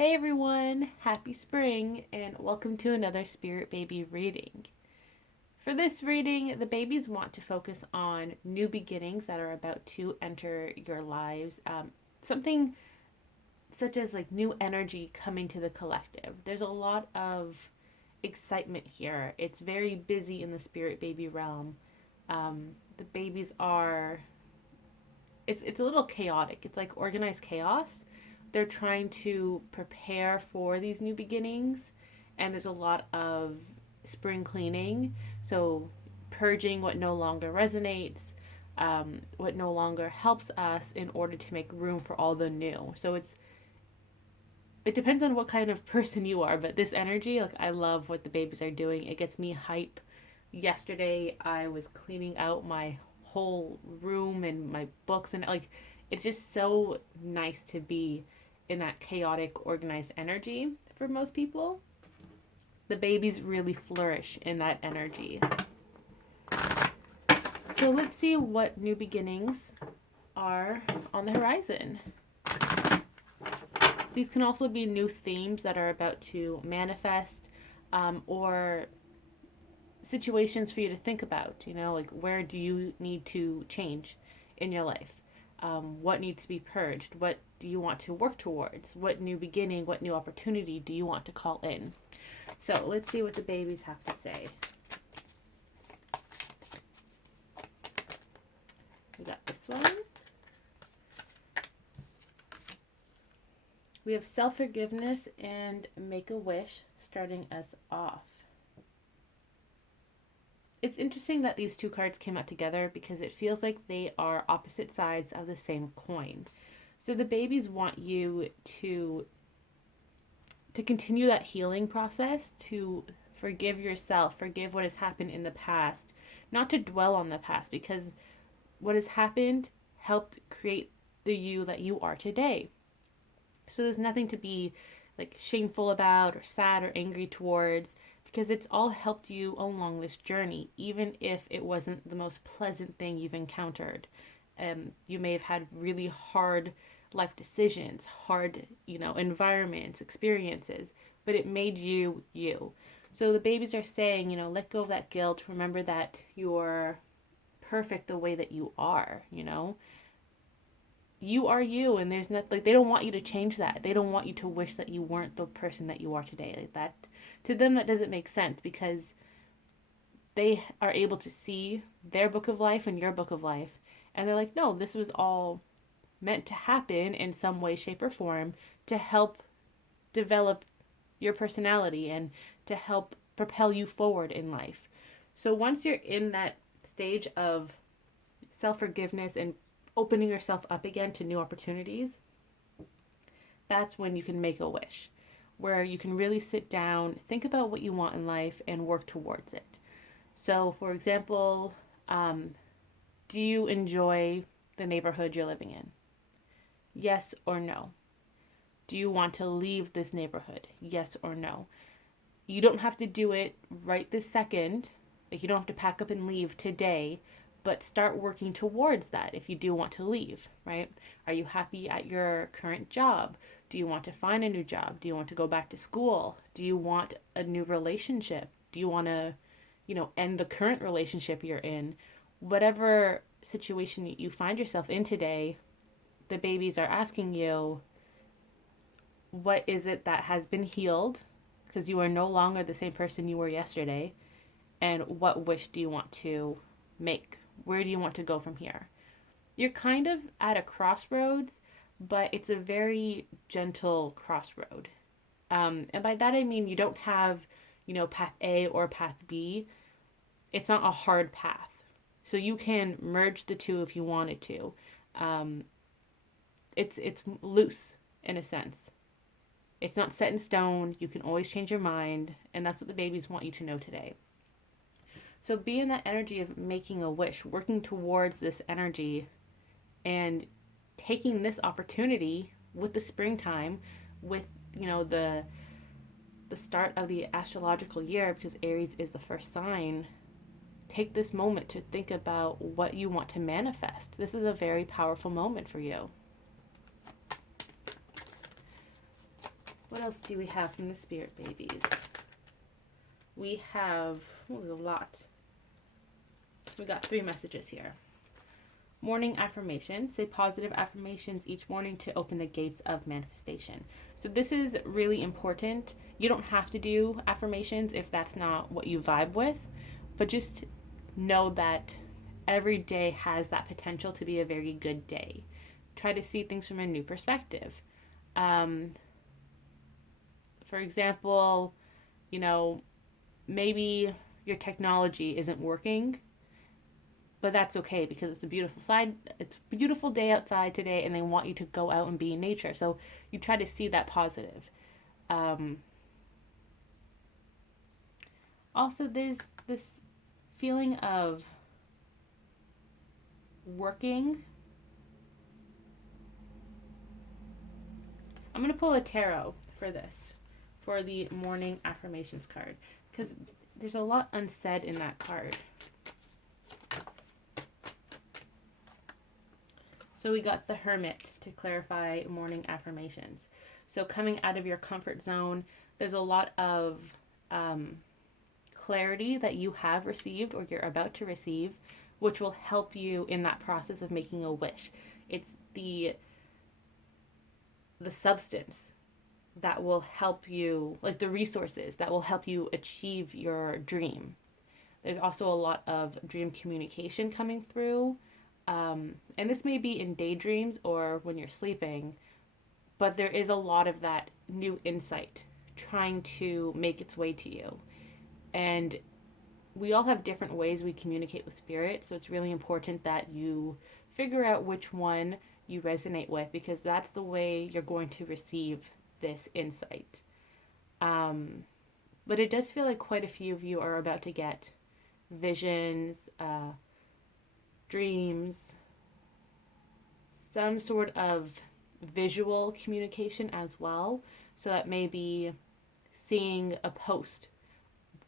Hey everyone, happy spring, and welcome to another Spirit Baby reading. For this reading, the babies want to focus on new beginnings that are about to enter your lives. Something such as like new energy coming to the collective. There's a lot of excitement here. It's very busy in the Spirit Baby realm. The babies are, it's a little chaotic. It's like organized chaos. They're trying to prepare for these new beginnings, and there's a lot of spring cleaning. So, purging what no longer resonates, what no longer helps us in order to make room for all the new. So, it depends on what kind of person you are, but this energy, like, I love what the babies are doing. It gets me hype. Yesterday, I was cleaning out my whole room and my books, and like, it's just so nice to be in that chaotic, organized energy for most people. The babies really flourish in that energy. So let's see what new beginnings are on the horizon. These can also be new themes that are about to manifest, or situations for you to think about. Like where do you need to change in your life? What needs to be purged? What do you want to work towards? What new beginning, what new opportunity do you want to call in? So let's see what the babies have to say. We got this one. We have self-forgiveness and make a wish starting us off. It's interesting that these two cards came out together because it feels like they are opposite sides of the same coin. So the babies want you to continue that healing process, to forgive yourself, forgive what has happened in the past, not to dwell on the past, because what has happened helped create the you that you are today. So there's nothing to be like shameful about or sad or angry towards, because it's all helped you along this journey, even if it wasn't the most pleasant thing you've encountered. You may have had really hard life decisions, hard, environments, experiences, but it made you you. So the babies are saying, let go of that guilt. Remember that you're perfect the way that you are, You are you, and there's not like they don't want you to change that. They don't want you to wish that you weren't the person that you are today. Like that to them that doesn't make sense, because they are able to see their book of life and your book of life, and they're like, no, this was all meant to happen in some way, shape, or form to help develop your personality and to help propel you forward in life. So once you're in that stage of self forgiveness and opening yourself up again to new opportunities, that's when you can make a wish, where you can really sit down, think about what you want in life, and work towards it. So, for example, do you enjoy the neighborhood you're living in? Yes or no? Do you want to leave this neighborhood? Yes or no? You don't have to do it right this second. Like, you don't have to pack up and leave today, but start working towards that if you do want to leave, right? Are you happy at your current job? Do you want to find a new job? Do you want to go back to school? Do you want a new relationship? Do you want to, end the current relationship you're in? Whatever situation you find yourself in today, the babies are asking you, what is it that has been healed? Because you are no longer the same person you were yesterday. And what wish do you want to make? Where do you want to go from here? You're kind of at a crossroads, but it's a very gentle crossroad. And by that I mean you don't have, path A or path B. It's not a hard path. So you can merge the two if you wanted to. Um, it's loose in a sense. It's not set in stone. You can always change your mind, and that's what the babies want you to know today. So be in that energy of making a wish, working towards this energy, and taking this opportunity with the springtime, with the start of the astrological year, because Aries is the first sign. Take this moment to think about what you want to manifest. This is a very powerful moment for you. What else do we have from the spirit babies? We have, oh, there's a lot. We got 3 messages here. Morning affirmations. Say positive affirmations each morning to open the gates of manifestation. So this is really important. You don't have to do affirmations if that's not what you vibe with, but just know that every day has that potential to be a very good day. Try to see things from a new perspective. Um, for example, maybe your technology isn't working, but that's okay because it's a beautiful day outside today, and they want you to go out and be in nature. So you try to see that positive. Um, Also, there's this feeling of working. I'm going to pull a tarot for this, for the morning affirmations card, because there's a lot unsaid in that card. So we got the Hermit to clarify morning affirmations. So coming out of your comfort zone, there's a lot of clarity that you have received or you're about to receive, which will help you in that process of making a wish. It's the substance that will help you, like the resources that will help you achieve your dream. There's also a lot of dream communication coming through. And this may be in daydreams or when you're sleeping, but there is a lot of that new insight trying to make its way to you. And we all have different ways we communicate with spirit, so it's really important that you figure out which one you resonate with, because that's the way you're going to receive this insight. But it does feel like quite a few of you are about to get visions, dreams, some sort of visual communication as well. So that may be seeing a post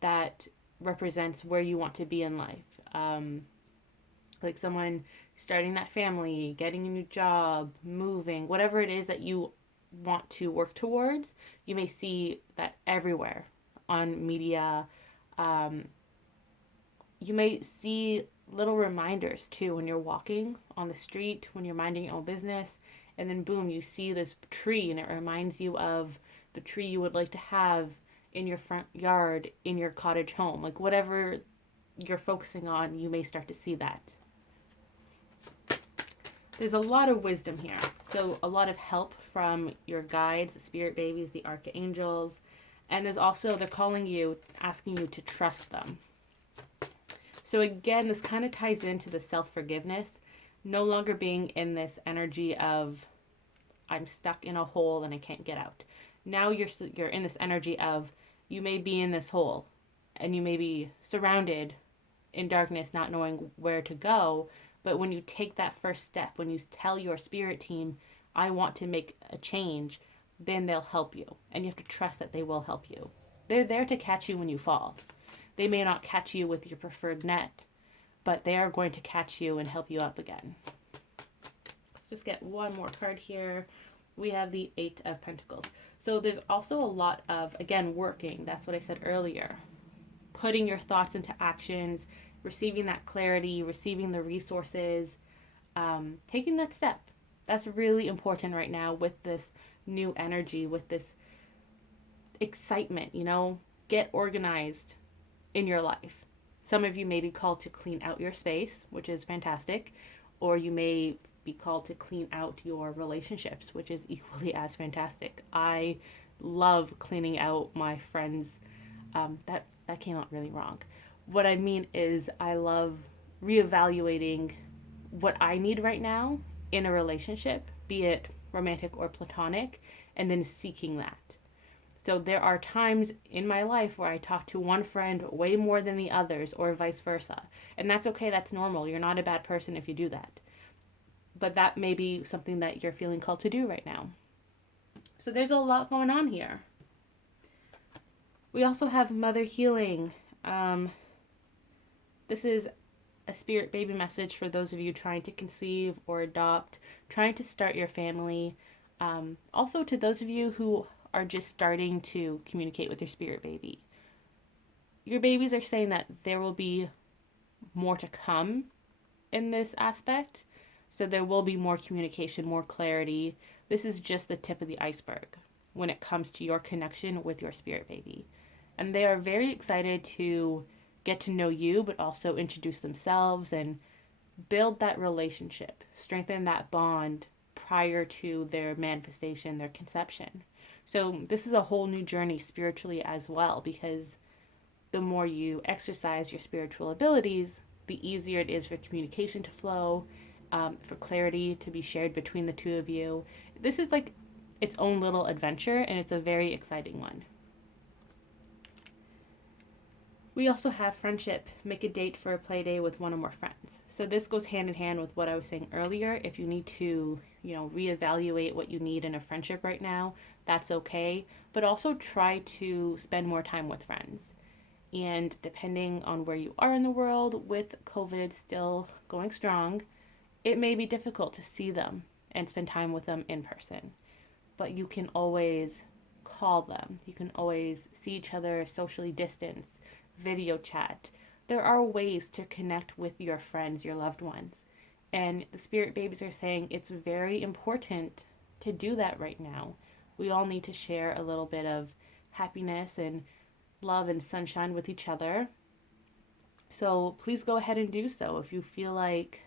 that represents where you want to be in life. Like someone starting that family, getting a new job, moving, whatever it is that you want to work towards, you may see that everywhere on media. You may see little reminders too when you're walking on the street, when you're minding your own business, and then boom, you see this tree and it reminds you of the tree you would like to have in your front yard, in your cottage home. Like whatever you're focusing on, you may start to see that. There's a lot of wisdom here. So a lot of help from your guides, the spirit babies, the archangels. And there's also, they're calling you, asking you to trust them. So again, this kind of ties into the self-forgiveness, no longer being in this energy of I'm stuck in a hole and I can't get out. Now you're in this energy of you may be in this hole and you may be surrounded in darkness, not knowing where to go. But when you take that first step, when you tell your spirit team, I want to make a change, then they'll help you. And you have to trust that they will help you. They're there to catch you when you fall. They may not catch you with your preferred net, but they are going to catch you and help you up again. Let's just get one more card here. We have the 8 of Pentacles. So there's also a lot of, again, working. That's what I said earlier. Putting your thoughts into actions, receiving that clarity, receiving the resources, taking that step. That's really important right now with this new energy, with this excitement, get organized in your life. Some of you may be called to clean out your space, which is fantastic, or you may be called to clean out your relationships, which is equally as fantastic. I love cleaning out my friends. That came out really wrong. What I mean is I love reevaluating what I need right now in a relationship, be it romantic or platonic, and then seeking that. So there are times in my life where I talk to one friend way more than the others, or vice versa. And that's okay, that's normal. You're not a bad person if you do that. But that may be something that you're feeling called to do right now. So there's a lot going on here. We also have mother healing. This is a spirit baby message for those of you trying to conceive or adopt, trying to start your family. Also to those of you who are just starting to communicate with your spirit baby. Your babies are saying that there will be more to come in this aspect. So there will be more communication, more clarity. This is just the tip of the iceberg when it comes to your connection with your spirit baby. And they are very excited to get to know you, but also introduce themselves and build that relationship, strengthen that bond prior to their manifestation, their conception. So this is a whole new journey spiritually as well, because the more you exercise your spiritual abilities, the easier it is for communication to flow, for clarity to be shared between the two of you. This is like its own little adventure, and it's a very exciting one. We also have friendship. Make a date for a play day with one or more friends. So this goes hand in hand with what I was saying earlier. If you need to, reevaluate what you need in a friendship right now, that's okay. But also try to spend more time with friends. And depending on where you are in the world, with COVID still going strong, it may be difficult to see them and spend time with them in person. But you can always call them. You can always see each other socially distanced, video chat. There are ways to connect with your friends, your loved ones. And the spirit babies are saying it's very important to do that right now. We all need to share a little bit of happiness and love and sunshine with each other. So please go ahead and do so if you feel like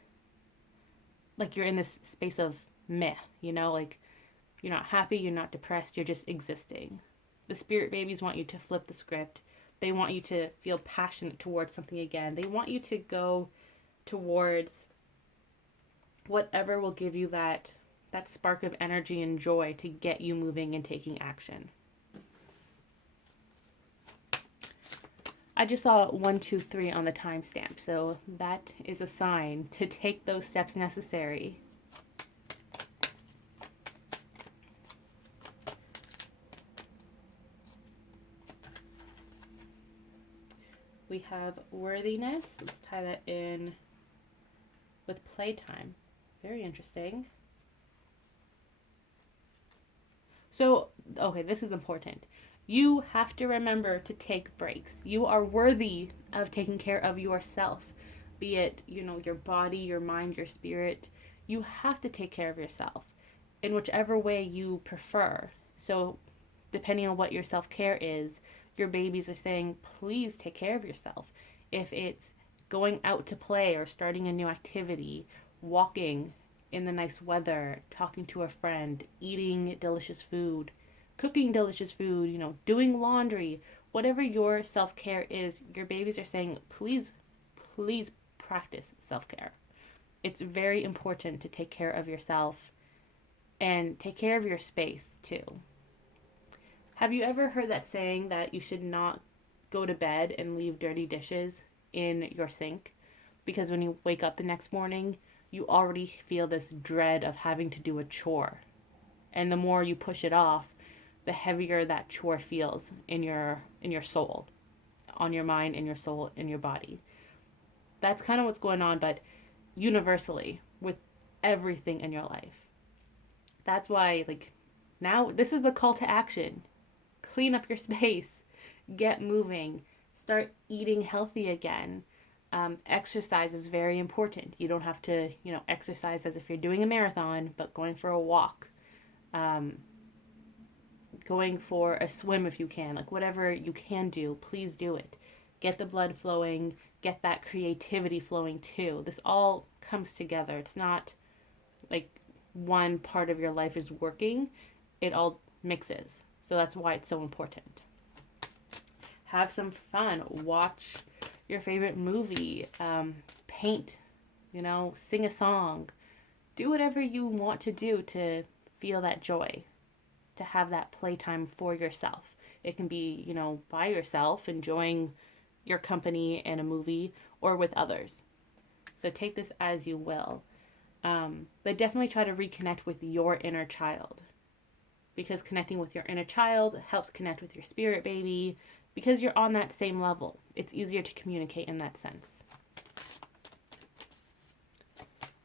you're in this space of meh, like you're not happy, you're not depressed, you're just existing. The spirit babies want you to flip the script. They want you to feel passionate towards something again. They want you to go towards whatever will give you that spark of energy and joy to get you moving and taking action. I just saw 1, 2, 3 on the timestamp, so that is a sign to take those steps necessary. We have worthiness. Let's tie that in with playtime. Very interesting. So, okay, this is important. You have to remember to take breaks. You are worthy of taking care of yourself, be it, your body, your mind, your spirit. You have to take care of yourself in whichever way you prefer. So, depending on what your self-care is, your babies are saying, please take care of yourself. If it's going out to play or starting a new activity, walking in the nice weather, talking to a friend, eating delicious food, cooking delicious food, doing laundry, whatever your self-care is, your babies are saying, please, please practice self-care. It's very important to take care of yourself and take care of your space too. Have you ever heard that saying that you should not go to bed and leave dirty dishes in your sink? Because when you wake up the next morning, you already feel this dread of having to do a chore. And the more you push it off, the heavier that chore feels in your soul, on your mind, in your soul, in your body. That's kind of what's going on, but universally with everything in your life. That's why, now this is the call to action. Clean up your space, get moving, start eating healthy again. Exercise is very important. You don't have to, exercise as if you're doing a marathon, but going for a walk, going for a swim if you can, whatever you can do, please do it. Get the blood flowing, get that creativity flowing too. This all comes together. It's not like one part of your life is working, it all mixes. So that's why it's so important. Have some fun. Watch your favorite movie. Paint. Sing a song. Do whatever you want to do to feel that joy. To have that playtime for yourself. It can be, by yourself, enjoying your company in a movie, or with others. So take this as you will. But definitely try to reconnect with your inner child. Because connecting with your inner child helps connect with your spirit baby, because you're on that same level. It's easier to communicate in that sense.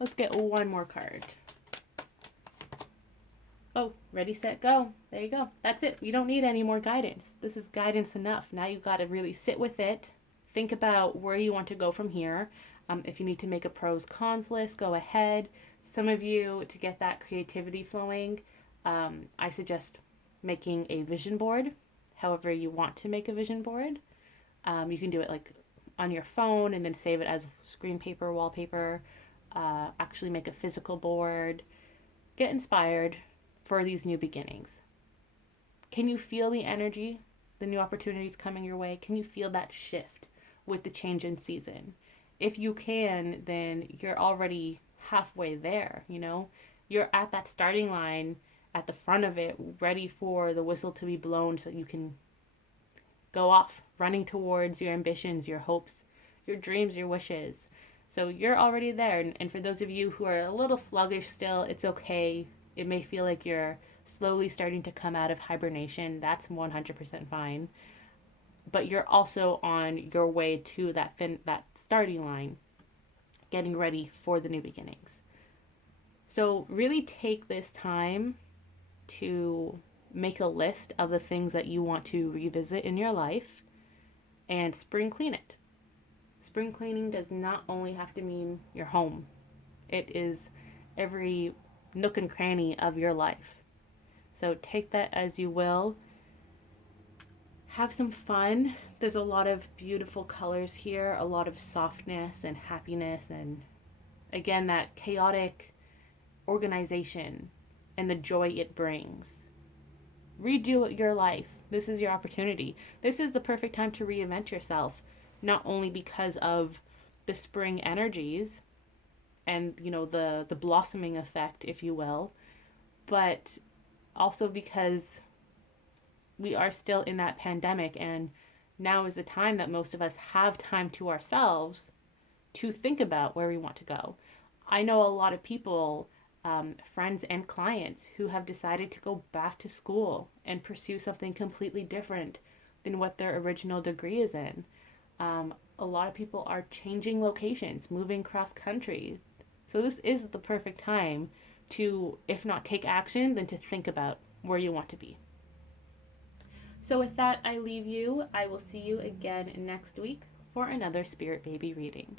Let's get one more card. oh, ready, set, go. There you go. That's it. You don't need any more guidance. This is guidance enough. Now you got to really sit with it. Think about where you want to go from here. If you need to make a pros cons list, go ahead. Some of you, to get that creativity flowing, I suggest making a vision board. However, you want to make a vision board. You can do it like on your phone and then save it as screen paper, wallpaper. Actually, make a physical board. Get inspired for these new beginnings. Can you feel the energy, the new opportunities coming your way? Can you feel that shift with the change in season? If you can, then you're already halfway there, you know? You're at that starting line at the front of it, ready for the whistle to be blown so you can go off running towards your ambitions, your hopes, your dreams, your wishes. So you're already there. And for those of you who are a little sluggish still, it's okay. It may feel like you're slowly starting to come out of hibernation. That's 100% fine. But you're also on your way to that starting line, getting ready for the new beginnings. So really take this time to make a list of the things that you want to revisit in your life and spring clean it. Spring cleaning does not only have to mean your home, it is every nook and cranny of your life. So take that as you will. Have some fun. There's a lot of beautiful colors here, a lot of softness and happiness, and again, that chaotic organization and the joy it brings. Redo your life. This is your opportunity. This is the perfect time to reinvent yourself, not only because of the spring energies and, you know, the blossoming effect, if you will, but also because we are still in that pandemic, and now is the time that most of us have time to ourselves to think about where we want to go. I know a lot of people, friends and clients, who have decided to go back to school and pursue something completely different than what their original degree is in. A lot of people are changing locations, moving cross country. So this is the perfect time to, if not take action, then to think about where you want to be. So with that, I leave you. I will see you again next week for another Spirit Baby reading.